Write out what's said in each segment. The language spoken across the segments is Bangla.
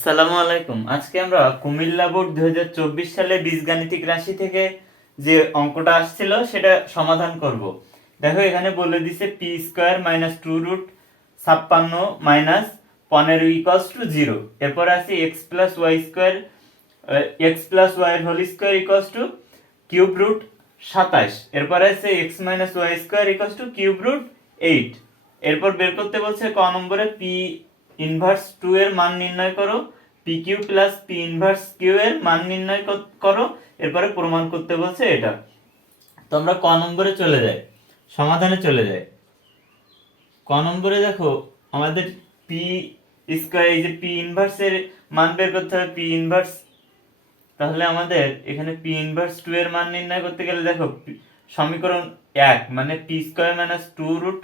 আসসালামু আলাইকুম। আজকে আমরা কুমিল্লা বোর্ড 2024 সালে বীজগাণিতিক রাশি থেকে যে অঙ্কটা আসছিল সেটা সমাধান করব। দেখো এখানে বলে দিছে p square minus two root 56 minus 15 equals to 0। এরপর আছে এক্স প্লাস ওয়াই স্কোয়ার এর whole square equals to cube root 27। এরপর আছে x minus y square equals to cube root 8। এরপর বের করতে বলছে ক নম্বরে পি ইনভার্স 2 এর মান নির্ণয় করো, p q plus p inverse q এর মান নির্ণয় করো। এরপরে প্রমাণ করতে বলছে এটা। তো আমরা ক নম্বরে চলে যাই, সমাধানে চলে যাই। ক নম্বরে দেখো আমাদের পি স্কয়ার, এই যে পি ইনভার্স এর মান বের করতে হবে, পি ইনভার্স। তাহলে আমাদের এখানে পি ইনভার্স 2 এর মান নির্ণয় করতে গেলে দেখো সমীকরণ 1 মানে p square minus 2 root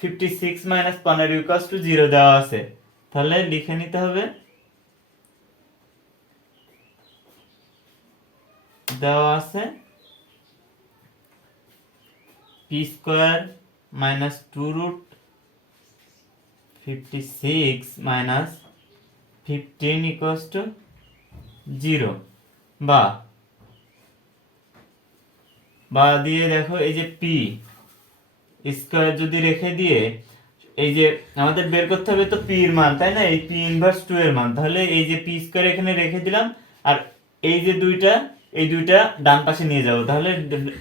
56 minus 15 equals to 0 দেওয়া আছে। তাহলে লিখে নিতে হবে, দেওয়া আছে p square minus 2 root 56 minus 15 equals to 0 বা দিয়ে দেখো এই যে পি স্কয়ার যদি রেখে দিয়ে এই যে আমাদের বের করতে হবে তো পি এর মান, তাই না? এই পি ইনভার্স 2 এর মান। তাহলে এই যে পি স্কয়ার এখানে রেখে দিলাম, আর এই যে এই দুইটা ডান পাশে নিয়ে যাব। তাহলে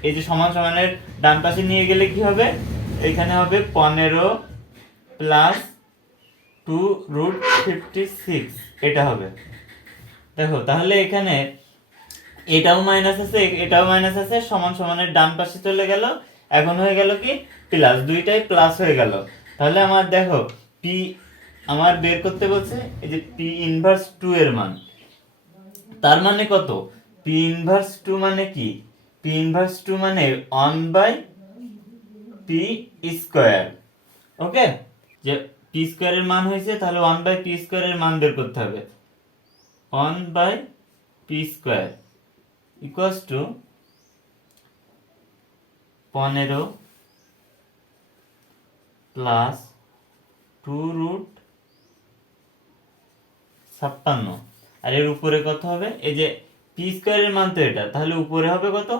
এই যে সমান সমানের ডান পাশে নিয়ে গেলে কি হবে, এখানে হবে 15 প্লাস 2 রুট 56, এটা হবে। দেখো তাহলে এখানে এটাও মাইনাস আছে, এটাও মাইনাস আছে, সমান সমানের ডান পাশে চলে গেল। এখন হয়ে গেল কি প্লাস, দুইটাই প্লাস হয়ে গেল। তাহলে আমার দেখো পি আমার বের করতে বলছে এই যে পি ইনভার্স 2 এর মান। তার মানে কত? পি ইনভার্স 2 মানে কি? পি ইনভার্স 2 মানে 1 বাই পি স্কয়ার। ওকে, যে পি স্কয়ার এর মান হয়েছে, তাহলে 1 বাই পি স্কয়ার এর মান বের করতে হবে। 1 by p square equals to 15 plus 2 root 56। আর এর উপরে কত হবে? এই যে পি স্কয়ারের মান তো এটা, তাহলে উপরে হবে কত?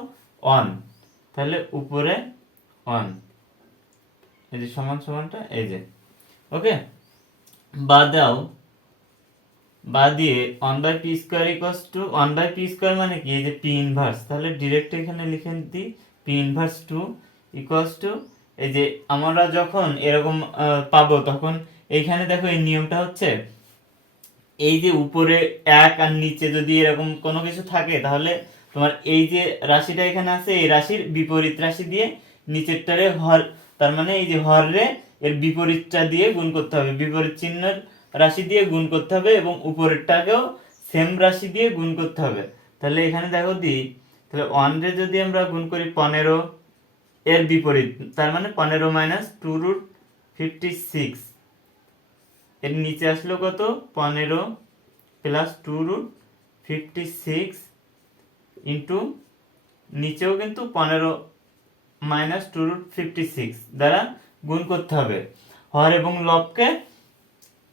1। তাহলে উপরে 1, এই যে সমান সমানটা এই যে। ওকে, বা দিয়ে 1 by p square equals to 1 by p square মানে কি? এই যে পি ইনভার্স। তাহলে ডিরেক্ট এখানে লিখে দিই পি ইনভার্স 2 ইকুয়ালস টু, এই যে আমরা যখন এরকম পাবো তখন এইখানে দেখো এই নিয়মটা হচ্ছে, এই যে উপরে 1 আর নিচে যদি এরকম কোনো কিছু থাকে, তাহলে তোমার এই যে রাশিটা এখানে আছে এই রাশির বিপরীত রাশি দিয়ে নিচেরটারে হর, তার মানে এই যে হর রে এর বিপরীতটা দিয়ে গুণ করতে হবে, বিপরীত চিহ্নের রাশি দিয়ে গুণ করতে হবে, এবং উপরেরটাকেও সেম রাশি দিয়ে গুণ করতে হবে। তাহলে এখানে দেখো দিই, তাহলে 1 রে যদি আমরা গুণ করি 15 এর বিপরীত, তার মানে 15 মাইনাস 2 রুট 56, এর নিচে আসলো কত? 15 প্লাস 2 রুট 56 ইন্টু নিচেও কিন্তু 15 মাইনাস 2 রুট 56 দ্বারা গুণ করতে হবে। হর এবং লবকে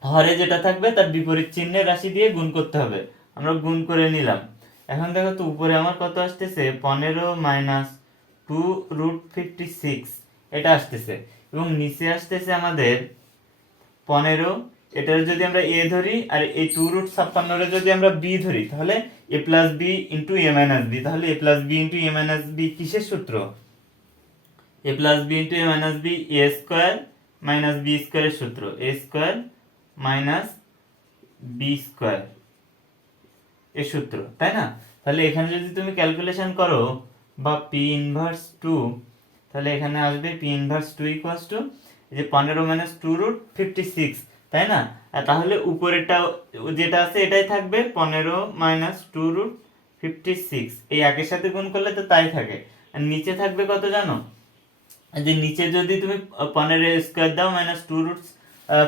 হরে যেটা থাকবে তার বিপরীত চিহ্নের রাশি দিয়ে গুণ করতে হবে। আমরা গুণ করে নিলাম। এখন দেখো তো উপরে আমার কত আসতেছে? 15 মাইনাস 2 রুট 56 এটা আসতেছে, এবং নিচে আসতেছে আমাদের 15। এটার যদি আমরা এ ধরি আর এই 2 রুট 56 যদি আমরা বি ধরি, তাহলে এ plus b into a minus b. তাহলে এ plus b into a minus b কিসের সূত্র? এ plus b into a minus B A square minus B স্কোয়ারের সূত্র, এ স্কোয়ার মাইনাস বি স্কোয়ার এর সূত্র, তাই না? তাহলে এখানে যদি তুমি ক্যালকুলেশন করো বা পি ইনভার্স 2, তাহলে এখানে আসবে পি ইনভার্স 2 ইকুয়ালস টু এই যে 15 মাইনাস 2 রুট 56, তাই না? আর তাহলে উপরেরটা যেটা আছে এটাই থাকবে, 15 মাইনাস 2 রুট 56, এই একের সাথে গুণ করলে তো তাই থাকে। আর নিচে থাকবে কত জানো? যে নিচে যদি তুমি 15 এর স্কয়ার দাও মাইনাস 2 রুট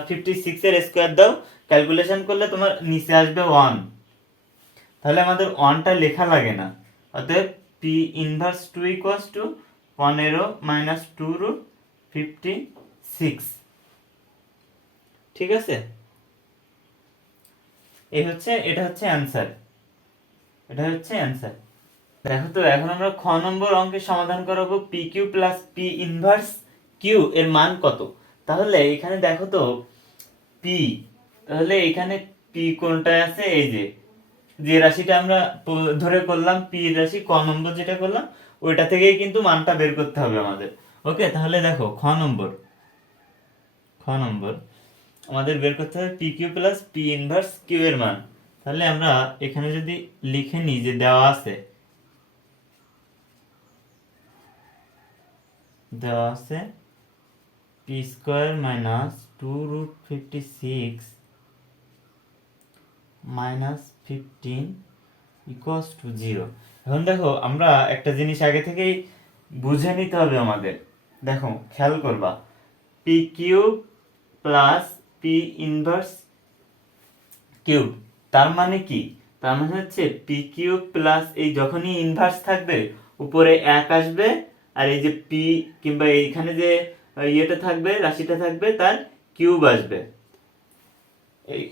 56 এর স্কয়ার দাও, ক্যালকুলেশন করলে তোমার নিচে আসবে 1। তাহলে আমাদের 1টা লেখা লাগে না। অতএব p inverse 2 equals to 15 minus 2 root 56। ঠিক আছে? এটা হচ্ছে অ্যান্সার, এটা হচ্ছে অ্যান্সার। দেখো তো এখন আমরা খ নম্বর অঙ্কের সমাধান করাবো p q plus p inverse q এর মান কত। তাহলে এখানে দেখো তো পি, তাহলে এখানে পি কোনটায় আছে, এই যে যে রাশিটা আমরা ধরে করলাম পি রাশি, ক নম্বর যেটা করলাম ওইটা থেকেই কিন্তু মানটা বের করতে হবে আমাদের। ওকে, তাহলে দেখো খ নম্বর আমাদের বের করতে হবে p q plus p inverse q এর মান। তাহলে আমরা এখানে যদি লিখে নিই যে দেওয়া আছে P square minus 2√56 minus 15 equals to 0। এখন দেখো আমরা একটা জিনিস আগে থেকেই বুঝে নিতে হবে আমাদের। দেখো খেয়াল করবা, P cube plus p inverse cube, তার মানে কি? তার মানে হচ্ছে পি কিউব প্লাস, এই যখনই ইনভার্স থাকবে উপরে 1 আসবে, আর এই যে পি কিংবা এইখানে যে ইয়েটা থাকবে, রাশিটা থাকবে, তার কিউব আসবে।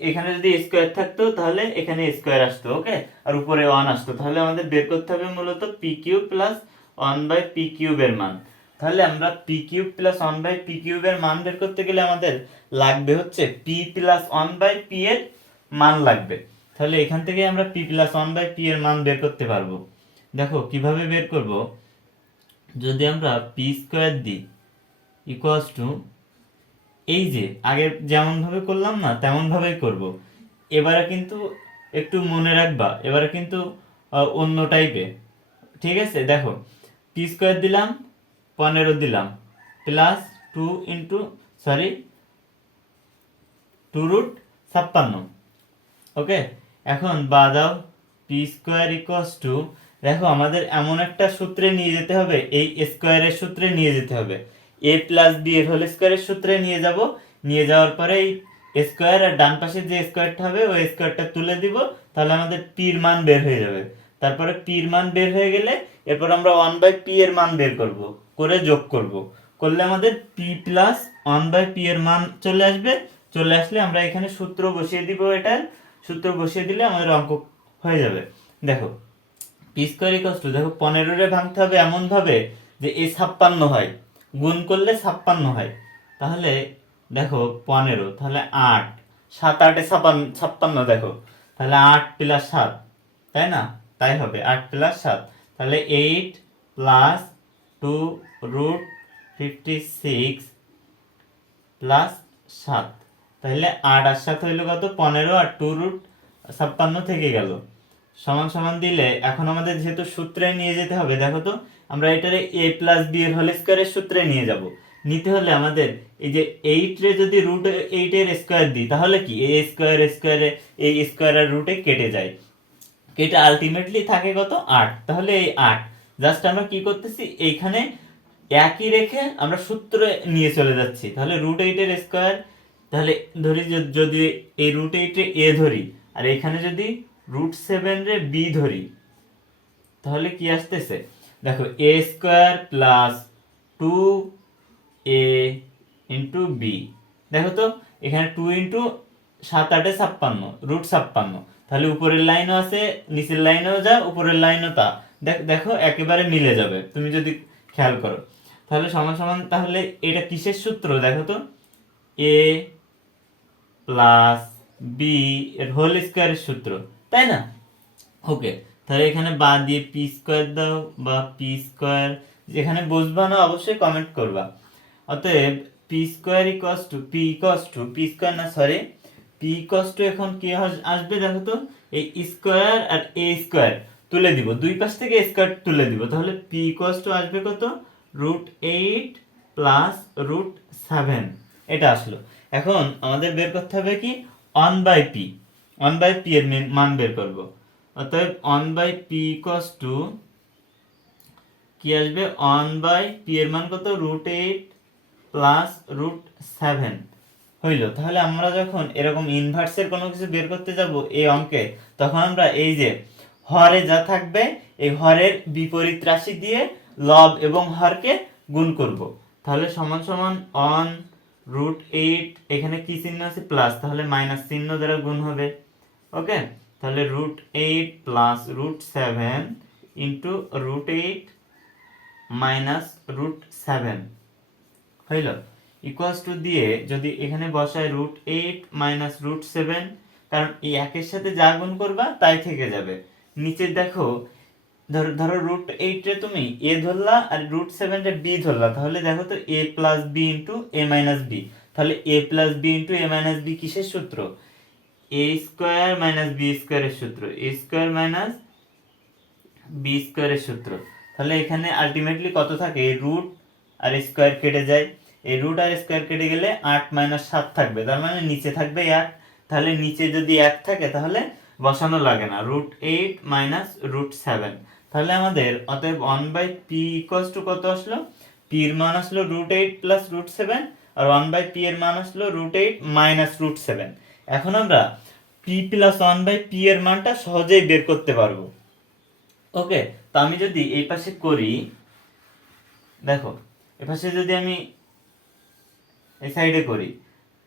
এখানে যদি স্কোয়ার থাকতো তাহলে এখানে স্কোয়ার আসতো, ওকে, আর উপরে 1 আসতো। তাহলে আমাদের বের করতে হবে মূলত পি কিউব প্লাস 1/পি কিউবের মান। তাহলে আমরা পি কিউব প্লাস 1/পি কিউবের মান বের করতে গেলে আমাদের লাগবে হচ্ছে পি প্লাস 1/পি এর মান লাগবে। তাহলে এখান থেকে আমরা পি প্লাস 1/পি এর মান বের করতে পারবো। দেখো কিভাবে বের করব, যদি আমরা পি স্কোয়ার দিই ইকুয়ালস টু, এই যে আগে যেমন ভাবে করলাম না তেমন ভাবেই করব। এবারে কিন্তু একটু মনে রাখবা, এবারে কিন্তু অন্য টাইপে, ঠিক আছে? দেখো পি স্কোয়ার দিলাম 15 দিলাম প্লাস 2√56, ওকে। এখন বা দাও পি স্কোয়ার ইকুয়ালস টু, দেখো আমাদের এমন একটা সূত্রে নিয়ে যেতে হবে, এই স্কোয়ারের সূত্রে নিয়ে যেতে হবে, এ প্লাস বি এর হোল স্কোয়ারের সূত্রে নিয়ে যাব। নিয়ে যাওয়ার পরে এই স্কোয়ার আর ডান পাশে যে স্কোয়ারটা হবে ওই স্কোয়ারটা তুলে দিব, তাহলে আমাদের পির মান বের হয়ে যাবে। তারপরে পির মান বের হয়ে গেলে এরপর আমরা 1/পি এর মান বের করব, করে যোগ করব, করলে আমাদের পি প্লাস 1/পি এর মান চলে আসবে। চলে আসলে আমরা এখানে সূত্র বসিয়ে দিব, এটার সূত্র বসিয়ে দিলে আমাদের অঙ্ক হয়ে যাবে। দেখো পি স্কোয়ার ইকুয়ালস টু, দেখো 15 রে ভাঙতে হবে এমন ভাবে যে এই 56 হয়, গুণ করলে 56 হয়। তাহলে দেখো 15, তাহলে 8, 7 8 56, দেখো তাহলে 8 প্লাস 7, তাই না? তাই হবে 8 প্লাস 7, তাহলে 8 প্লাস 2√56 প্লাস 7, তাহলে 8 আর 7 হইল কত? 15, আর 2√56 থেকে গেল সমান সমান দিলে, এখন আমাদের যেহেতু সূত্রে নিয়ে যেতে হবে, দেখো তো আমরা এটারে এ প্লাস বি এর হোল স্কোয়ারের সূত্রে নিয়ে যাব। নিতে হলে আমাদের এই যে 8 রে যদি √8 এর স্কোয়ার দিই তাহলে কি এ স্কোয়ারে এই স্কোয়ার আর রুটে কেটে যায়, কেটে আলটিমেটলি থাকে কত? 8। তাহলে এই 8 জাস্ট আমরা কি করতেছি, এইখানে একই রেখে আমরা সূত্রে নিয়ে চলে যাচ্ছি। তাহলে √8 এর স্কোয়ার, তাহলে ধরি যদি এই √8 রে এ ধরি, আর এখানে যদি √7 রে বি ধরি, তাহলে কি আসতেছে? দেখো a square plus 2a into b. দেখো তো এখানে 2 ইন্টু 7 8 56, √56, তাহলে উপরের লাইনও আছে, নিচের লাইনেও যা, উপরের লাইনও তা, দেখো একেবারে মিলে যাবে তুমি যদি খেয়াল করো। তাহলে সমান সমান, তাহলে এটা কিসের সূত্র দেখো তো? এ প্লাস বি এর হোল স্কোয়ারের সূত্র, তাই না? ওকে, তাহলে এখানে বা দিয়ে পি স্কোয়ার দাও, বা পি স্কোয়ার যেখানে বুঝবা না অবশ্যই কমেন্ট করবা। অতএব P square equals two P square না সরি পি ইকুয়ালস টু, এখন কি আসবে দেখো তো, এই স্কোয়ার আর এ স্কোয়ার তুলে দিব, দুই পাশ থেকে স্কোয়ার তুলে দিব, তাহলে পি ইকুয়ালস টু আসবে কত? √8 প্লাস √7, এটা আসলো। এখন আমাদের বের করতে হবে কি? 1/পি এর মান বের করব। অতএব 1/পি ইকুয়ালস টু কি আসবে? 1/পি এর মান কত? √8 প্লাস √7 হইল। তাহলে আমরা যখন এরকম ইনভার্সের কোনো কিছু বের করতে যাব এই অঙ্কে, তখন আমরা এই যে হরে যা থাকবে এই হরের বিপরীত রাশি দিয়ে লব এবং হরকে গুণ করব। তাহলে সমান সমান 1√8, এখানে কি চিহ্ন আছে? প্লাস, তাহলে মাইনাস চিহ্ন দ্বারা গুণ হবে, ওকে, তাহলে √8 প্লাস √7 ইন্টু √8 মাইনাস √7 হইল ইকুয়ালস টু দিয়ে যদি এখানে বসায় √8 মাইনাস √7, কারণ এই একের সাথে যা গুণ করবা তাই থেকে যাবে। নিচে দেখো, ধরো √8 রে তুমি এ ধরলা আর √7 রে বি ধরলা, তাহলে দেখো তো a plus b into a minus b. তাহলে a plus b into a minus b কিসের সূত্র? a স্কোয়ার মাইনাস বি স্কোয়ারের সূত্র, a স্কোয়ার মাইনাস বি স্কোয়ারের সূত্র। তাহলে এখানে আলটিমেটলি কত থাকে? রুট আর স্কোয়ার কেটে যায়, এই রুট আর স্কোয়ার কেটে গেলে 8 মাইনাস 7 থাকবে, তার মানে নিচে থাকবে 1। তাহলে নিচে যদি 1 থাকে তাহলে বসানো লাগে না, √8 মাইনাস √7। তাহলে আমাদের অতএব 1/p ইকুয়ালস টু কত আসলো? p এর মান আসলো √8 প্লাস √7, আর 1/p এর মান আসলো √8 মাইনাস √7। এখন আমরা p প্লাস 1/p এর মানটা সহজেই বের করতে পারবো। ওকে, তো আমি যদি এই পাশে করি, দেখো এই পাশে যদি আমি এই সাইডে করি,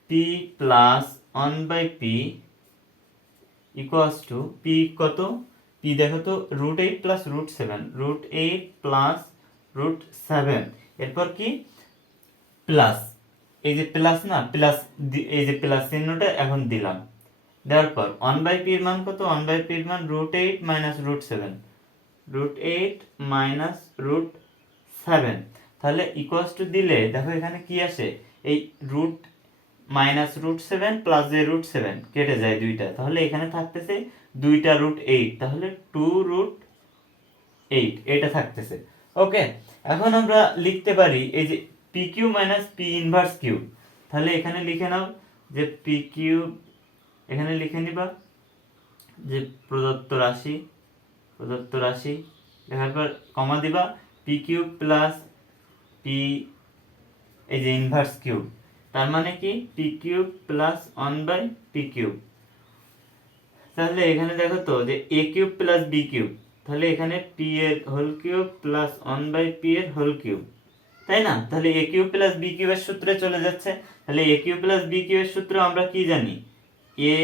p plus 1/p equals to p কত? p দেখো তো √8 প্লাস √7, √8 প্লাস √7, এরপর কি প্লাস, এই যে প্লাস না, প্লাস এই যে প্লাস চিহ্নটা এখন দিলাম, দেওয়ার পর 1/p এর মান কত? 1/p এর মান √8 মাইনাস √7, √8 মাইনাস √7। তাহলে ইকুয়ালস টু দিলে দেখো এখানে কি আসে, এই রুট মাইনাস √7 প্লাস যে √7 কেটে যায় দুইটা, তাহলে এখানে থাকতেছে দুইটা √8, তাহলে 2√8 এটা থাকতেছে। ওকে, এখন আমরা লিখতে পারি এই যে p q minus p inverse q. তাহলে এখানে লিখে নাও যে পি কিউ, এখানে লিখে নিবা যে প্রদত্ত রাশি লেখার পর কমা দিবা পি কিউব প্লাস পি, এই যে ইনভার্স কিউব, তার মানে কি P cube plus 1/p cube. তাহলে এখানে দেখো তো যে a cube plus b cube, তাহলে এখানে p এর হোল কিউব প্লাস 1/p এর হোল কিউব, তাই না? তাহলে a কিউব প্লাস b কিউবের সূত্রে চলে যাচ্ছে। তাহলে a কিউব প্লাস b কিউবের সূত্র আমরা কি জানি? a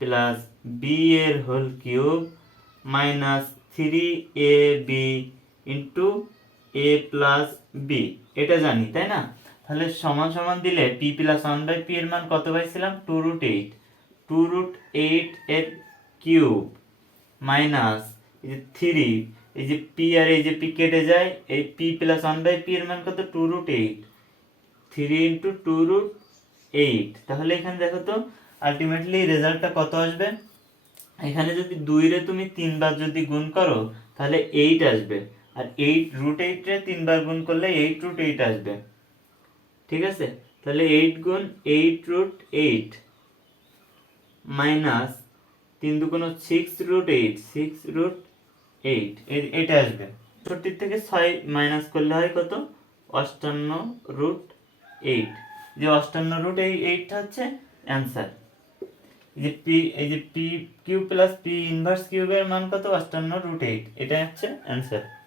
প্লাস b এর whole cube minus 3ab into a plus b, এটা জানি, তাই না? তাহলে সমান সমান দিলে p প্লাস 1/p এর মান কত পাইছিলাম? 2√8, 2√8 এর কিউব মাইনাস এই যে 3, এই যে p আর এই যে p কেটে যায়, এই p প্লাস 1/p এর মান কত? 2√8, 3 ইন্টু 2√8। তাহলে এখানে দেখো তো আলটিমেটলি রেজাল্টটা কত আসবে? এখানে যদি 2 রে তুমি 3 বার যদি গুণ করো তাহলে 8 আসবে, আর 8√8 রে 3 বার গুণ করলে 8√8 আসবে। ঠিক আছে, তাহলে 8 গুণ 8√8 মাইনাস 3 দুগুণ 6√8, 6√8 এটা আসবে। 64 থেকে 6 মাইনাস করলে হয় কত? 58√8। যে 58√8টা হচ্ছে অ্যান্সার। এই যে P cube plus p inverse কিউবের মান কত? 58√8, এটা হচ্ছে অ্যান্সার।